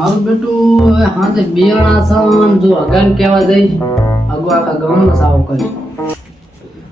મારું બેટું હાથે બિયાણા સન જો અગાન કેવા જઈશ અગો આખા ગામમાં સાવ કરી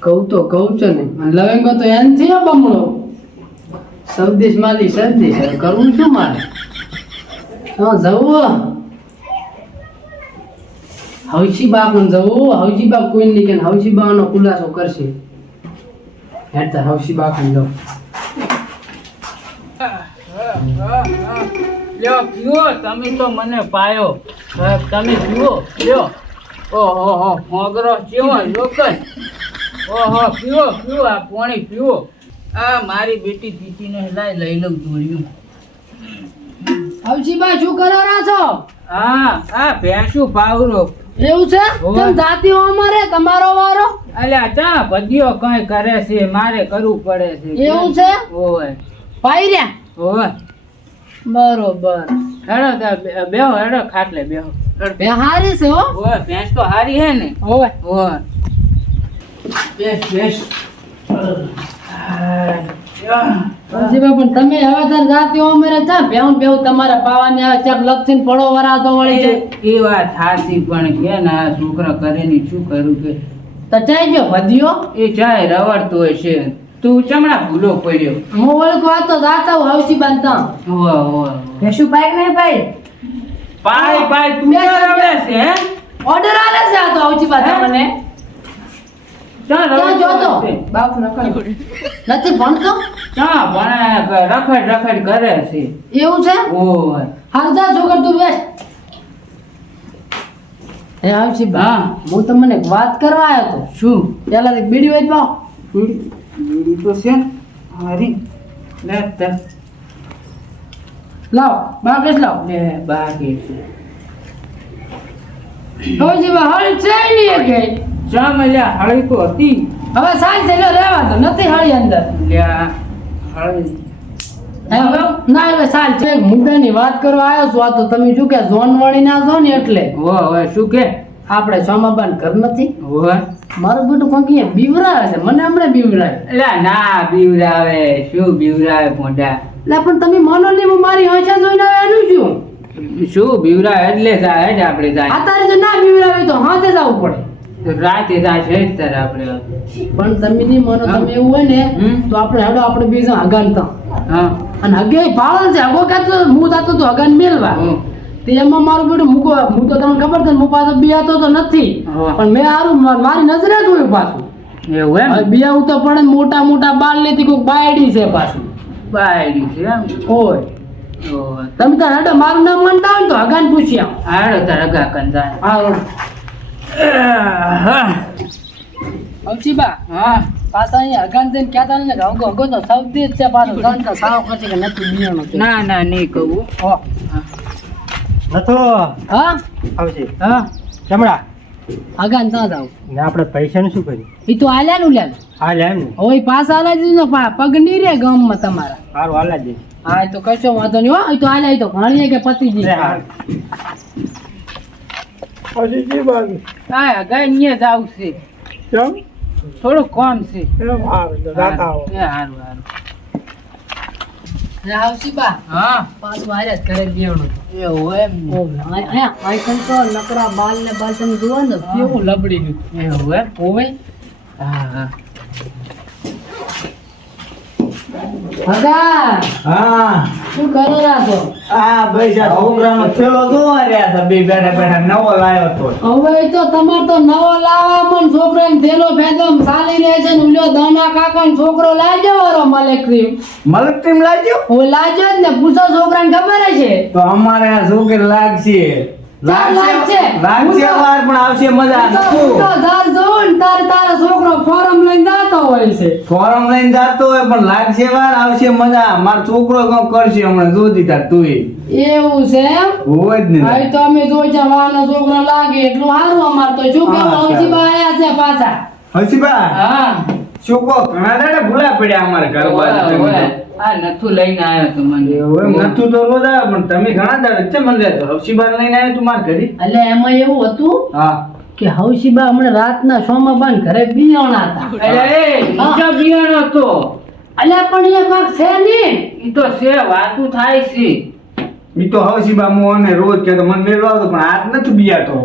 કહું તો કહું છે ને અને લવેંગો તો એન થયો બમણો સવદેશ માલી સવદેશ હવે કરવું શું મારે હા જવું હવસી બાપ ને જવું હવસી બાપ કોઈ નહીં કે હવસી બાનો ખુલાસો કરશે હેડતા હવસી બાપ ને જવું લ્યો પીવો તમે તો મને પાયો તમે પીવો લ્યો ઓહો મોગરો કેવો લોકન ઓહો પીવો પીવો આ પાણી પીવો આ મારી બેટી પીતીને લઈ લઉં જોડ્યું હવસી બા શું કરો છો હા આ ભેંસું પાવરો એવું છે તમે જાતી હો અમારે તમારો વારો અલ્યા ચા ભજીયો કઈ કરે છે મારે કરવું પડે છે એવું છે ઓય પાઈ રહ્યા ઓય બરોબર હેડો બેહો હેડો ખાટલે બેહો બે હારી છે હો ઓય ભેંસ તો હારી હે ને ઓય ઓય બેસ બેસ હવસી બા પણ તમે હવે તાર જાતી હો અમારે ચા બેહું બેહું તમારા પાવાની આવે ચાક લક્ષણ પડો વરાતો વળી છે એ વાત હાસી પણ કે ને આ છોકરા કરે ની શું કરું કે તો ચાઈ ગયો વધ્યો એ ચાય રવડતો હશે તું ચમડા ભૂલો પડ્યો હું ઓળખો તો જાતા હું હવસી બાંધતા ઓવા ઓવા બેસું પાઈ નહીં પાઈ પાય પાય તું તો રવડે છે હે ઓર્ડર આલે છે આ તો હવસી બાંધતા મને ચા ક્યાં જોતો રવડતો બાપ નકળ નથી ભણતો ચા ભણે રખડ રખડ કરે છે એવું છે ઓય હાલતા છોકર તું બેસ હે હવસી બા હા. હું તમને એક વાત કરવા આવ્યો તો શું પેલા એક બીડી વેચ પાવ બીડી તો છે હારી લે તે લાવ બાકેશ લાવ લે બાકી છે હવસી બા હળી છે નહીં કે ચા મળ્યા હળી તો હતી હવે સાંજ છે લો રહેવા દો નથી હળી અંદર લ્યા હળી હવે ના હવે સાંજ છે એક મુદ્દાની વાત કરવા આવ્યો છું આ તો તમે શું કે ઝોન વાળી ના છો ને એટલે ઓ હવે શું કે આપણે સોમાબાન ઘર નથી ઓય મારું બેટું કંઈક બીવરાવે છે મને હમણાં બીવરાવે એલા ના બીવરાવે શું બીવરાવે મોઢા એટલે પણ તમે માનો નહીં હું મારી હંસા જોઈને આવે એનું શું શું બીવરાવે એટલે જાય જ આપણે જાય અત્યારે જો ના બીવરાવે તો હાથે જવું પડે તો રાતે જાય છે જ તારે આપણે પણ તમે નહીં માનો તમે એવું હોય ને તો આપણે હેડો આપણે બીજા હગાનતા હા અને હગે પાળન છે હગો કાતો હું થતો તો હગાન મેલવા તે એમાં મારું બેટું મૂકો હું તો તમને ખબર છે હું પાછો બિયાતો તો નથી હા. પણ મેં હારું મારી નજરે જોયું પાછું એવું એમ હવે બિયાવું તો પડે ને મોટા મોટા બાલ લેતી કોઈ બાયડી છે પાછું બાયડી છે એમ હોય ઓય તમે તાર હેડો મારું નામ માનતા હોય ને તો હગાન પૂછી આવો હાડો તારે ગા કંજાય હા હા અવચીબા હા પાછા અહીંયા હગાન જઈને કહેતા ને હગો હગો તો સૌથી જ છે પાછું જાણતા સાવ પછી કે નથી બિયાણો છે. ના ના નહીં કહું હો. નતો હા આવશે હા ચમડા હગાન ના જાવ ને આપણે પૈસાનું શું કર્યું એ તો આલ્યા નું લ્યા હા લે એમ ને હવે પાછા આલા દીધું ને પગ નહીં રે ગામમાં તમારા સારું હાલા જ હા એ તો કશો વાંધો નહીં હો એ તો આલ્યા એ તો ઘણી કે પતિજી હા હગાઈ અહીંયા જ આવશે થોડું કોમ છે હારું હારું આવશીબા હા પાછું આલ્યા જ ઘરે બેવડું એવું એમ અહીંયા આઈકન તો નકરા બાલ ને બાલ તમે જુઓ ને કેવું લબડી ગયું એવું એમ હોવે હા હા હગા હા શું કરો છો આ ભાઈ આ છોકરાનો થેલો જોવા રહ્યા હતા બે બેઠા બેઠા નવો લાવ્યો તો હવે તો તમાર તો નવો લાવવા મન છોકરાને થેલો ફેદમ ચાલી રહે છે ને ઉલ્યો દાના કાકા ને છોકરો લાજો વારો મલેક્રી મલક ટીમ લાગ્યો ઓ લાજો જ ને પૂછો છોકરાને ખબર છે તો અમારે આ છોકરી લાગશે લાગશે લાગશે વાર પણ આવશે મજા તો ધાર જોઉં ને તારા છોકરો ફોરમ લઈને જાતો હોય છે ફોરમ લઈને જાતો હોય પણ લાગશે વાર આવશે મજા મારો છોકરો કામ કરશે હમણાં જોતી તાર તું એવું છે એમ હોય જ ને હવે તો અમે જોઈ છે વાહનો છોકરો લાગે એટલું સારું અમાર તો શું કેવું હા, હવસીબા આયા છે પાછા હસીબા હા શું કહો ઘણા દાડા ભૂલા પડ્યા અમારે ઘર બાજુ તમે તો. આ નથું લઈને આવ્યો તો મને એવું એમ નતું તો રોજ આવે પણ તમે ઘણા દાડા છે મને લેતો હસીબા લઈને આવ્યો તું મારા ઘરે એટલે એમાં એવું હતું હા કે હવસીબા હમણાં રાતના સોમાબાન ઘરે બિયાણા હતા અરે એ નીચો બિયાણો તો અલ્યા પણ એ કાંક છે નહીં ઈ તો છે વાતું થાય છે ઈ તો હવસીબા મોને રોજ કે મને મેળવા આવતો પણ આજ નથી બિયાતો.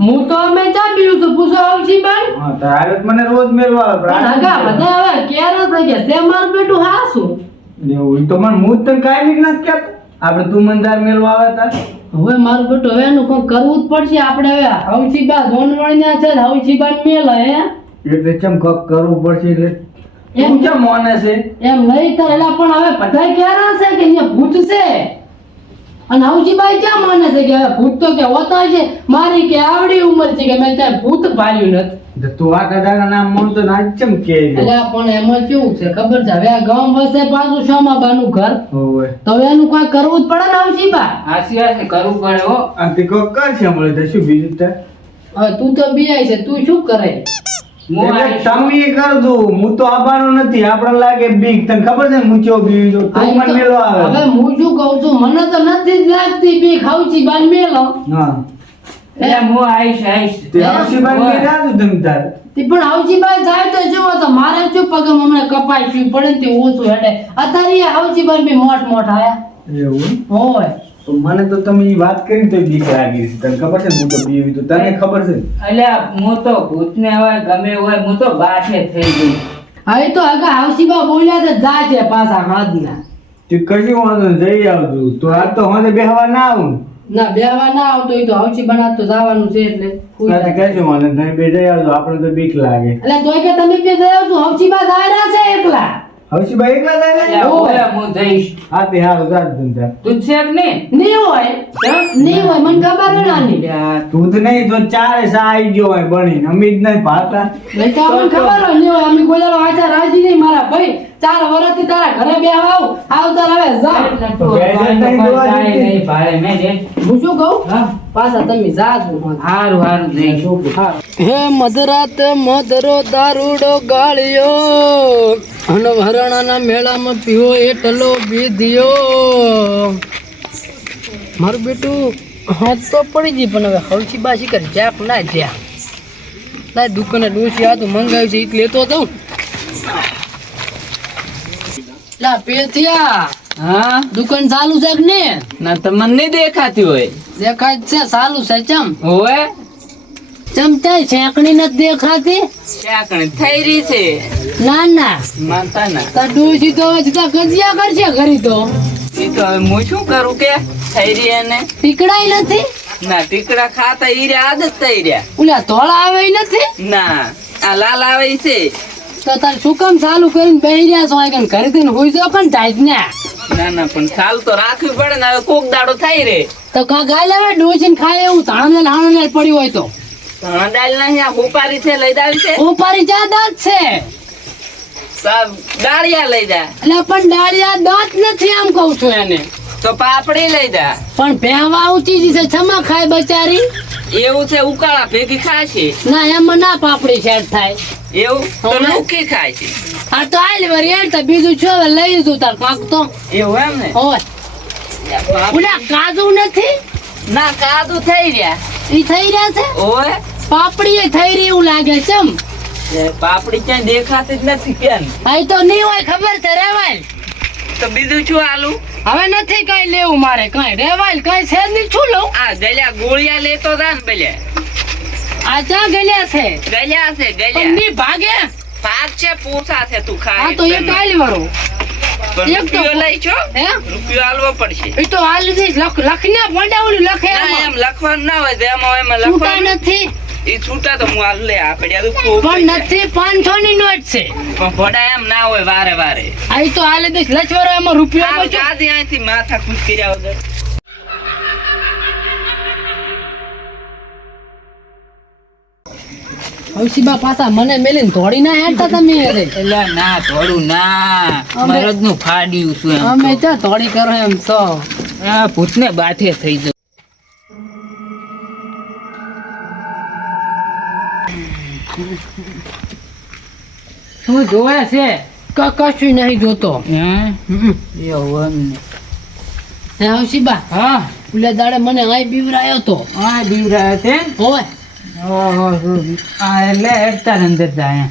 હું તો અમે ચા પીવું છું પૂછો આવશી બાન હા તો આજ મને રોજ મેળવા આવે પણ હગા બધા હવે ક્યારે થઈ ગયા છે મારું બેટું હાસું એવું ઈ તો મને હું જ તને કાંઈ નથી કહેતો. આપણે તું મને તાર મેળવા આવે તાર હવે મારું બેટું હવે એનું કોઈ કરવું જ પડશે આપણે હવે હવસીબા જોનવણ્યા છે હવસીબા મેલ હે એટલે ચમ કક કરવું પડશે એટલે એમ તું ચમ મોને છે એમ નહીં તો એલા પણ હવે બધા ક્યારે છે કે અહીંયા ભૂત છે અને હવસીબાઈ ક્યાં માને છે કે હવે ભૂત તો કે હોતા છે મારી કે આવડી ઉંમર છે કે મેં ત્યાં ભૂત ભાળ્યું નથી તો તું આ કદાના નામ મન તો ના ચમ કે એટલે પણ એમાં કેવું છે ખબર છે હવે આ ગામ વસે પાછું શામાબાનું ઘર ઓય તો હવે એનું કોઈ કરવું જ પડે ને હવસીબા હાસી હાસી કરવું પડે હો. આ તે કક કરશે મળે તો શું બીજું તે હવે તું તો બીઆઈ છે તું શું કરે હું એટલે આવીશ. તમે એ કરજો હું તો આવવાનો નથી આપણે લાગે બીક તને ખબર છે ને હું ચો બી તો તું મને મેળવા હવે આવે હું શું કહું છું મને તો નથી જ લાગતી બી હવસીબા મેલો હા એટલે હું આવીશ. તે હવસીબાઈ ઓય. મેળા તું તમે તાર તે પણ હવસીબાઈ જાય તો જુઓ તો મારે શું પગમ હમણાં કપાઈ શું પડે ને તે ઓછું હેડે અત્યારે એ હવસીબાઈ બી મોટ આયા એવું હોય તો મને તો તમે ઈ વાત કરી તો બીક લાગી છે તને ખબર છે ને હું તો બીવી તો તને ખબર છે ને? અલ્યા હું તો ભૂતને હોય ગમે હોય હું તો બાઠે થઈ ગઈ. હવે તો આગળ હવસીબા બોલ્યા તો જાય છે પાછા હાથના તે કશું વાંધો નહીં, જઈ આવજો તો આજ તો હવે બેહવા ના આવું ના બેહવા ના આવતો હોય તો હવસીબા તો જવાનું છે એટલે ફૂલ આજે કશું વાંધો નહીં, તમે બે જઈ આવજો આપણે તો બીક લાગે એટલે તોય કે તમે બે જઈ આવજો હવસીબા દાયરા છે એકલા હવસીબાઈ એકલા જાય ને અલ્યા ઓય હું જઈશ. હા તે હારું જાત ધંધા તું છે કે નહીં? નહીં હોય નહીં હોય મને ખબર હે નાની અલ્યા, તું તો નહીં તો ચારે સા આવી ગયો હોય બનીને અમે જ નહીં ભાતા નહીં તો અમને ખબર હોય નહીં હોય અમે કોઈ દાડો આચા રાજી નહીં મારા ભાઈ 4 વર્ષથી તારા ઘરે બેહવા આવતા હવે જા એટલે તું તો બેસે ભાઈ નહીં કોઈ જોવા જાય જતી. નહીં ભાડે મેં જે. હું શું કહું હા. પાછા તમે જાજો હારું હારું જઈશ. હે મધરાત મધરો દારૂડો ગાળ્યો અને હરણાના મેળામાં પીવો એટલો બીધ્યો મારું બેટું હાથ તો પડી ગઈ પણ હવે હવસી બાસી કરી જ્યાક ના જ્યાં ના દુકાને ડોસી આ તો મંગાવ્યું છે એ લેતો જાઉં લા પેથિયા હા દુકાન ચાલુ છે કે ને ના તમને નહીં દેખાતી હોય. દેખાય જ છે ચાલુ છે ચમ હોય ચમચાઈ શેકણી નથી દેખાતી ચાકણી થઈ રહી છે. ના ના માનતા ના. તાર ડોસી તો હવે સીધા કજિયા કરશે ઘરી તો ઈ તો હવે હું શું કરું કે થઈ રહી એને પીકડાઈ નથી ના ટીકડા ખાતા ઈ રે આદત થઈ રહ્યા. ઓલા ધોળા આવે ઈ નથી ના આ લાલ આવે ઈ છે. તો તાર શું કામ ચાલુ કરીને બેહી રહ્યા છો આગળ ઘરે થઈને હોઈ જાવ પણ ટાઈટ ને ના ના પણ ખાલ તો રાખવી પડે ને હવે કોક દાડો થાય રે. તો કા ગાય લેવે ડોસીને ખાય એવું તાણે લાણે પડ્યું હોય તો ધણા દાલ નહીં આ ઉપારી છે લઈ દાવી છે. ઉપારી ચા દાંત છે દાળિયા લઈ જા એટલે પણ ડાળિયા દાંત નથી આમ કહું છું એને તો પાપડી લઈ જા. પણ પહેવા ઊંચી છે છમા ખાય બચારી એવું છે ઉકાળા ભેગી ખાશે ના એમાં ના પાપડી સેટ થાય એવું તો હવે? લૂકી ખાય છે આ તો આલ વરી યાર તો બીજું છો હવે લઈ લીધું તાર કાક તો એવું એમ ને. હોય ઓલા કાજુ નથી ના કાદુ થઈ રહ્યા. ઈ થઈ રહ્યા છે ઓય પાપડી એ થઈ રહી એવું લાગે છે એમ એ પાપડી ક્યાંય દેખાતી જ નથી કેમ. આ તો નહીં હોય ખબર છે રેવાય તો બીજું શું આલું. હવે નથી કઈ લેવું મારે કઈ રેવાય કઈ છે જ નહીં શું લઉં આ ગલ્યા ગોળિયા લેતો જા ને પેલે. આ ચા ગલ્યા છે ગલ્યા છે પણ ગલ્યા. ની ભાગે ભાગ છે પૂછા છે તું આ ખાય તો એક આલી વાળો પણ એક તો- રૂપિયો લઈ છો. હે રૂપિયો આલવો પડશે. એ તો હાલ થી લખને પોંડાવલું લખે ના એમાં એમ લખવાનું ના હોય તો એમાં એમાં છૂટા લખવાનું. નથી ઈ છૂટા તો હું આલ લે આપણે આ તો ખૂબ પણ પૈસા. નથી 500 ની નોટ છે પણ ભડા એમ ના હોય વારે વારે. આ તો હાલ થી લચવારો એમાં રૂપિયો આમ બચો ગાદી અહીંથી માથા કૂટ કર્યા વગર. હવસીબા પાછા મને મેલીને ધોડી ના હેડતા તમે રે એટલે ના થોડું ના અમે- મરદનું ફાડ્યું છું એમ અમે તો. ચા ધોડી કરો એમ તો આ ભૂતને બાથે થઈ જાય. શું જોવે છે કશું નહીં જોતો હે હમ. એવું એમ ને. હે હવસીબા હા ઓલે દાડે મને આઈ બીવરાયો તો આ દીવરા છે હોય ઓહો આ એટલે હેડતા ને અંદર જાય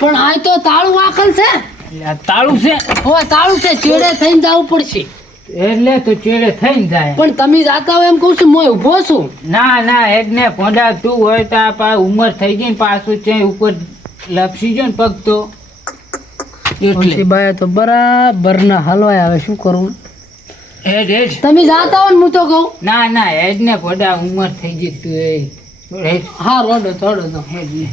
પણ આ તો તાળું આખલ છે એટલે આ તાળું છે હોય તાળું છે ચેડે થઈને જવું પડશે એટલે તો ચેડે થઈને જાય. પણ તમે જાતા હોય એમ કહું છું, હું ઊભો છું. ના ના એટલે પોડા તું હોય તો આ ઉંમર થઈ ગઈ ને પાછું છે ઉપર લપસી ગયો ને પગ તો એટલે મુનશીબાએ તો બરાબર ના હલવાય. હવે શું કરું? હેડ હેડ. તમે જાતા હોય ને હું તો કહું. ના ના હેડ ને પોડા ઉંમર થઈ ગઈ તું એ હેડ હા રોડો થોડો તો. હેડ ને.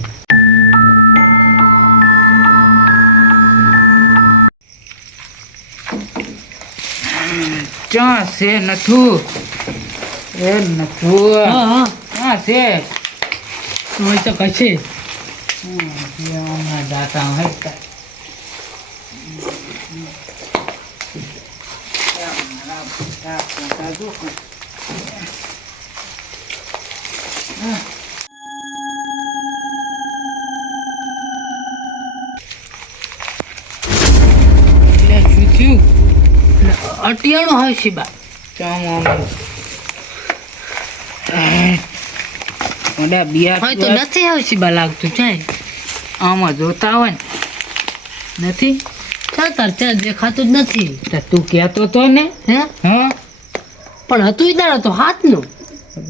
ચા છે નથું એ નથું હા હા હા છે હોય તો કશે. દાતા હેડતા શું થયું? અટિયાણું હોય છે બા. હોય તો નથી આવશે બા લાગતું. ચાલ આમાં જોતા હોય ને નથી ચાલ ત્યાં દેખાતું જ નથી. તો તું કહેતો તો ને હે હા પણ હતું ઈ દાડો તો હાથનું.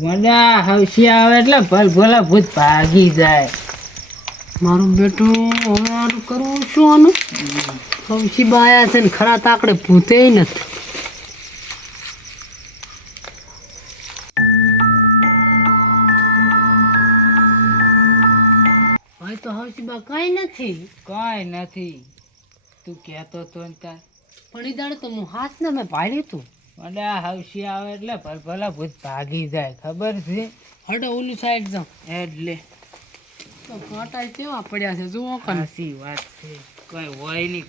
મોડા હવસી આવે એટલે ભલ ભોલા ભૂત ભાગી જાય. મારું બેટું હવે આનું કરવું શું આનું? હવશીબા આયા છે ને ખરા તાકડે ભૂતે નથી. હવે તો હવશીબા કઈ નથી. કઈ નથી તું કહેતો તો ને તાર પણ ઈ દાડે તો હું હાથ ને મેં પાડ્યું તું. મોડા હવસી આવે એટલે ભલ ભોલા ભૂત ભાગી જાય ખબર છે હડો ઓલું સાઈડ જાઉં એટલે તો કાંટા કેવા પડ્યા છે જુઓ કન. સાચી વાત છે કઈ હોય નહીં.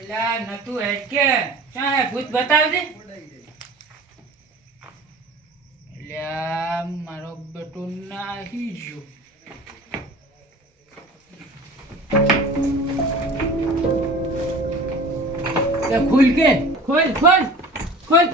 એલા નતું હેડ કે ક્યાં હે ભૂત બતાવજે. એલા મારો બેટો નાહી ગયો. ખોલ કે ખોલ ખોલ ખોલ